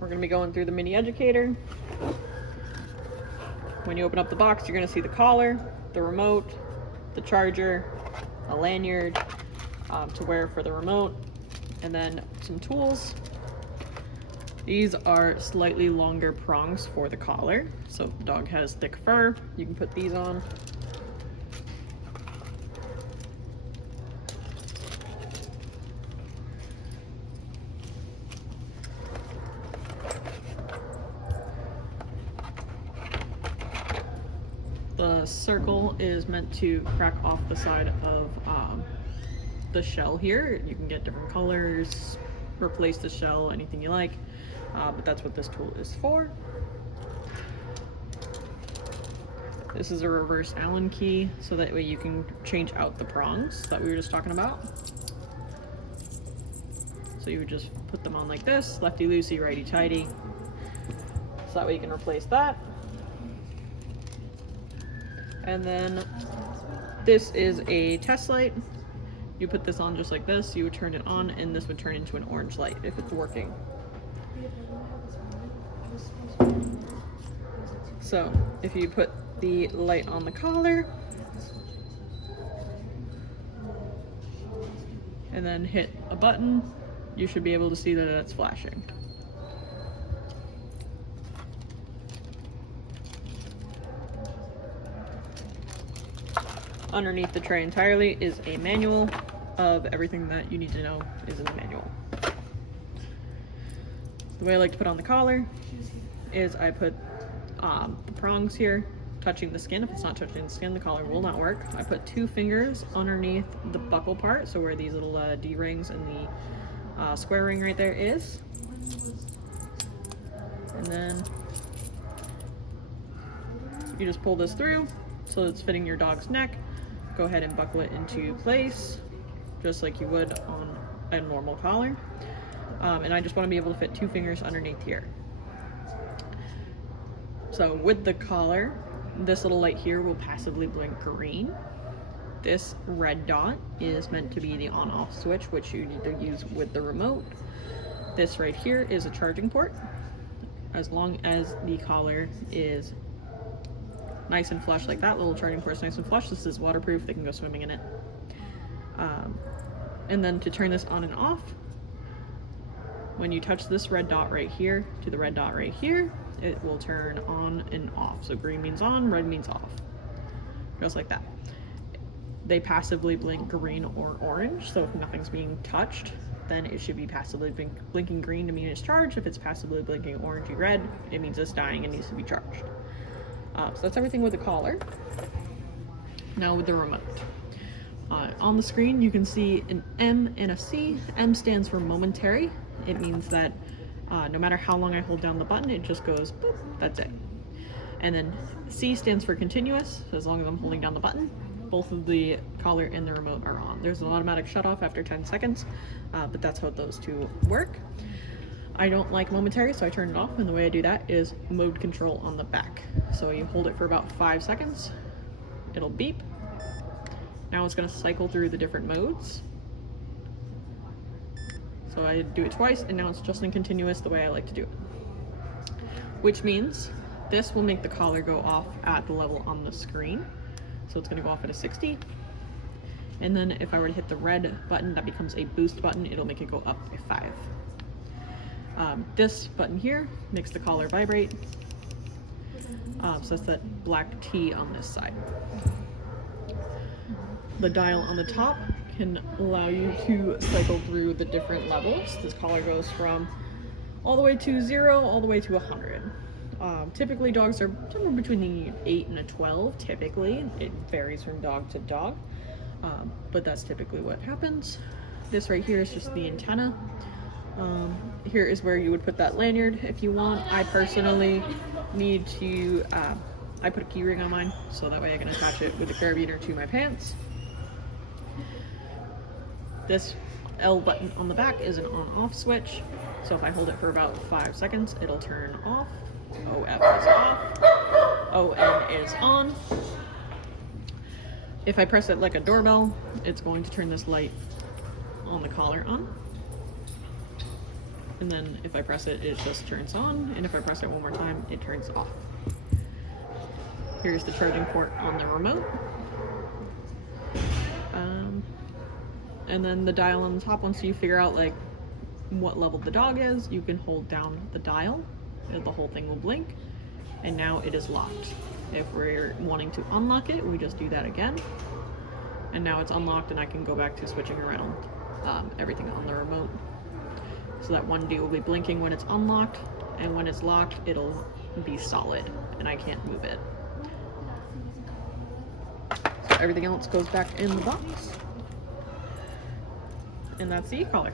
We're going to be going through the mini educator. When you open up the box, you're going to see the collar, the remote, the charger, a lanyard to wear for the remote, and then some tools. These are slightly longer prongs for the collar. So if the dog has thick fur, you can put these on. The circle is meant to crack off the side of the shell here. You can get different colors, replace the shell, anything you like, but that's what this tool is for. This is a reverse Allen key, so that way you can change out the prongs that we were just talking about. So you would just put them on like this, lefty-loosey, righty-tighty, so that way you can replace that. And then this is a test light. You put this on just like this, you would turn it on, and this would turn into an orange light if it's working. So if you put the light on the collar and then hit a button, you should be able to see that it's flashing. Underneath the tray entirely is a manual of everything that you need to know is in the manual. The way I like to put on the collar is I put the prongs here touching the skin. If it's not touching the skin, the collar will not work. I put 2 fingers underneath the buckle part, so where these little D-rings and the square ring right there is. And then you just pull this through so it's fitting your dog's neck. Go ahead and buckle it into place just like you would on a normal collar. And I just want to be able to fit 2 fingers underneath here. So with the collar, this little light here will passively blink green. This red dot is meant to be the on-off switch, which you need to use with the remote. This right here is a charging port. As long as the collar is nice and flush like that, little charging port's nice and flush. This is waterproof, they can go swimming in it. And then to turn this on and off, when you touch this red dot right here to the red dot right here, it will turn on and off. So green means on, red means off. Just like that. They passively blink green or orange, so if nothing's being touched, then it should be passively blinking green to mean it's charged. If it's passively blinking orangey red, it means it's dying and needs to be charged. So that's everything with the collar. Now with the remote. On the screen you can see an M and a C. M stands for momentary. It means that no matter how long I hold down the button, it just goes boop, that's it. And then C stands for continuous, so as long as I'm holding down the button, both of the collar and the remote are on. There's an automatic shut off after 10 seconds, but that's how those two work. I don't like momentary, so I turn it off, and the way I do that is mode control on the back. So you hold it for about 5 seconds, it'll beep. Now it's gonna cycle through the different modes. So I do it twice, and now it's just in continuous the way I like to do it. Which means this will make the collar go off at the level on the screen. So it's gonna go off at a 60. And then if I were to hit the red button, that becomes a boost button, it'll make it go up a 5. This button here makes the collar vibrate. So that's that black T on this side. The dial on the top can allow you to cycle through the different levels. This collar goes from all the way to 0 all the way to 100. Typically dogs are somewhere between the 8 and a 12, typically. It varies from dog to dog, but that's typically what happens. This right here is just the antenna. Here is where you would put that lanyard if you want. I personally need to, I put a key ring on mine, so that way I can attach it with a carabiner to my pants. This L button on the back is an on-off switch, so if I hold it for about 5 seconds, it'll turn off. OF is off. ON is on. If I press it like a doorbell, it's going to turn this light on the collar on. And then if I press it, it just turns on, and if I press it one more time, it turns off. Here's the charging port on the remote. And then the dial on the top, once you figure out like what level the dog is, you can hold down the dial, and the whole thing will blink, and now it is locked. If we're wanting to unlock it, we just do that again, and now it's unlocked, and I can go back to switching around everything on the remote. So that 1D will be blinking when it's unlocked, and when it's locked, it'll be solid, and I can't move it. So everything else goes back in the box. And that's the e-collar.